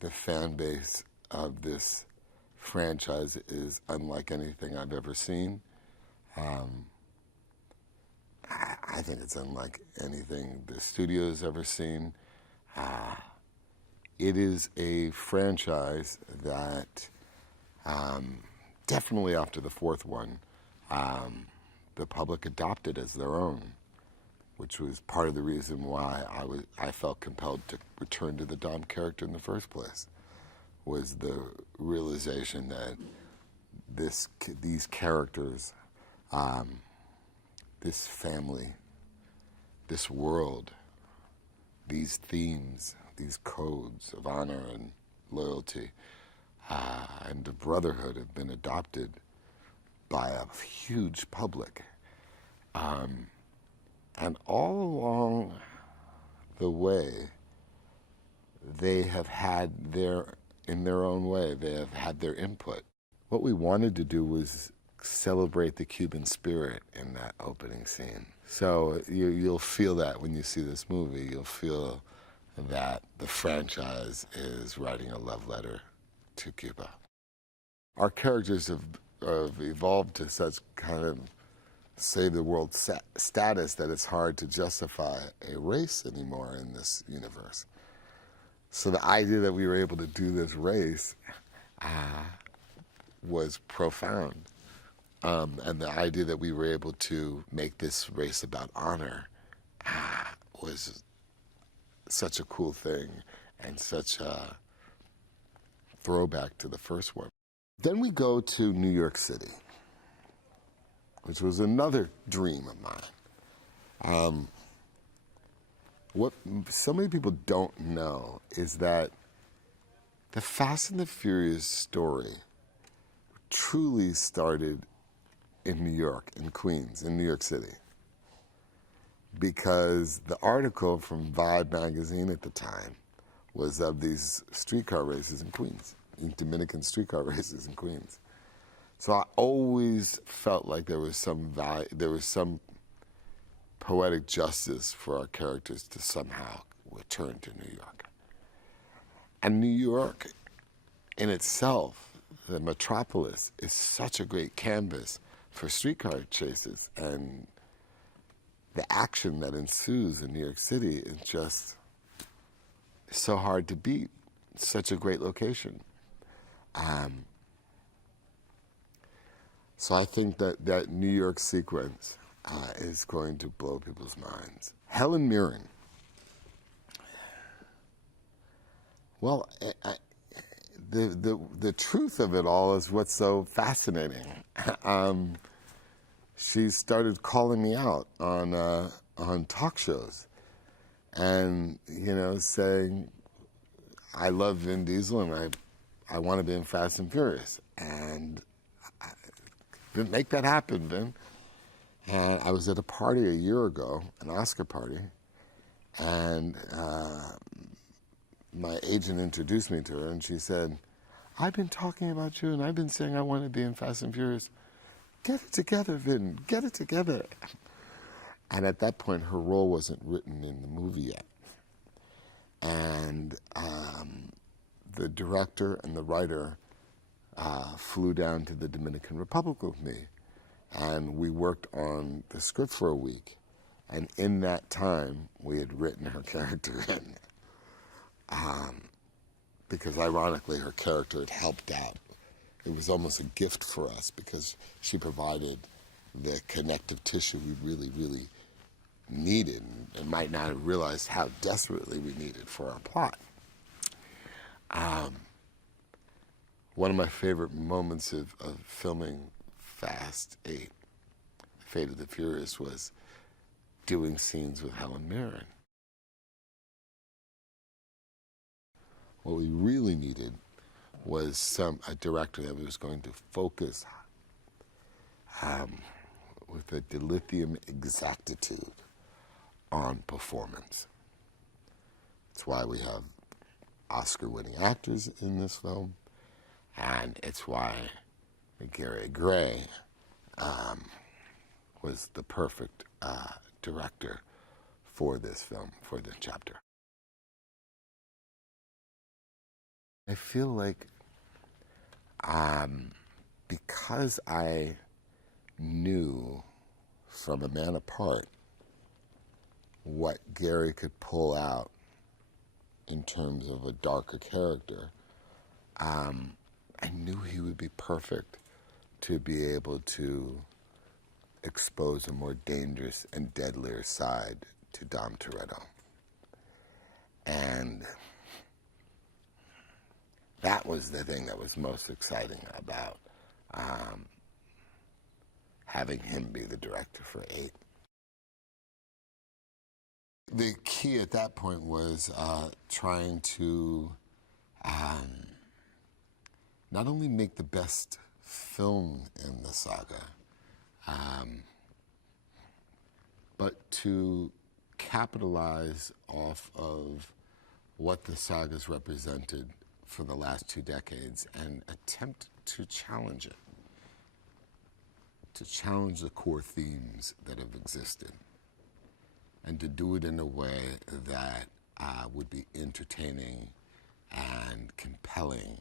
the fan base of this franchise is unlike anything I've ever seen. I think it's unlike anything the studio's ever seen. It is a franchise that definitely after the fourth one, the public adopted as their own, which was part of the reason why I felt compelled to return to the Dom character in the first place, was the realization that these characters, this family, this world, these themes, these codes of honor and loyalty and of brotherhood have been adopted by a huge public. And all along the way, they have had in their own way, they have had their input. What we wanted to do was celebrate the Cuban spirit in that opening scene. So you'll feel that when you see this movie. You'll feel that the franchise is writing a love letter to Cuba. Our characters have evolved to such kind of save the world status that it's hard to justify a race anymore in this universe. So the idea that we were able to do this race was profound. And the idea that we were able to make this race about honor was such a cool thing and such a throwback to the first one. Then we go to New York City, which was another dream of mine. What so many people don't know is that the Fast and the Furious story truly started in New York, in Queens, in New York City. Because the article from Vibe magazine at the time was of these streetcar races in Queens, in Dominican streetcar races in Queens. So I always felt like there was some poetic justice for our characters to somehow return to New York. And New York in itself, the metropolis, is such a great canvas for streetcar chases, and the action that ensues in New York City is just so hard to beat. It's such a great location. So I think that New York sequence is going to blow people's minds. Helen Mirren. Well, the truth of it all is what's so fascinating. She started calling me out on talk shows, and saying, "I love Vin Diesel and I want to be in Fast and Furious, and make that happen, Vin." And I was at a party a year ago, an Oscar party, and my agent introduced me to her, and she said, "I've been talking about you, and I've been saying I want to be in Fast and Furious. Get it together, Vin, get it together." And at that point, her role wasn't written in the movie yet. And the director and the writer flew down to the Dominican Republic with me, and we worked on the script for a week. And in that time, we had written her character in. Because ironically, her character had helped out. It was almost a gift for us because she provided the connective tissue we really, really needed and might not have realized how desperately we needed for our plot. One of my favorite moments of filming Fast 8, Fate of the Furious, was doing scenes with Helen Mirren. What we really needed was a director that was going to focus with a dilithium exactitude on performance. That's why we have Oscar-winning actors in this film, and it's why Gary Gray was the perfect director for this film, for this chapter. I feel like because I knew from A Man Apart what Gary could pull out in terms of a darker character, I knew he would be perfect to be able to expose a more dangerous and deadlier side to Dom Toretto. And that was the thing that was most exciting about having him be the director for 8. The key at that point was trying to not only make the best film in the saga, but to capitalize off of what the saga's represented for the last 2 decades and attempt to challenge it, to challenge the core themes that have existed, and to do it in a way that would be entertaining and compelling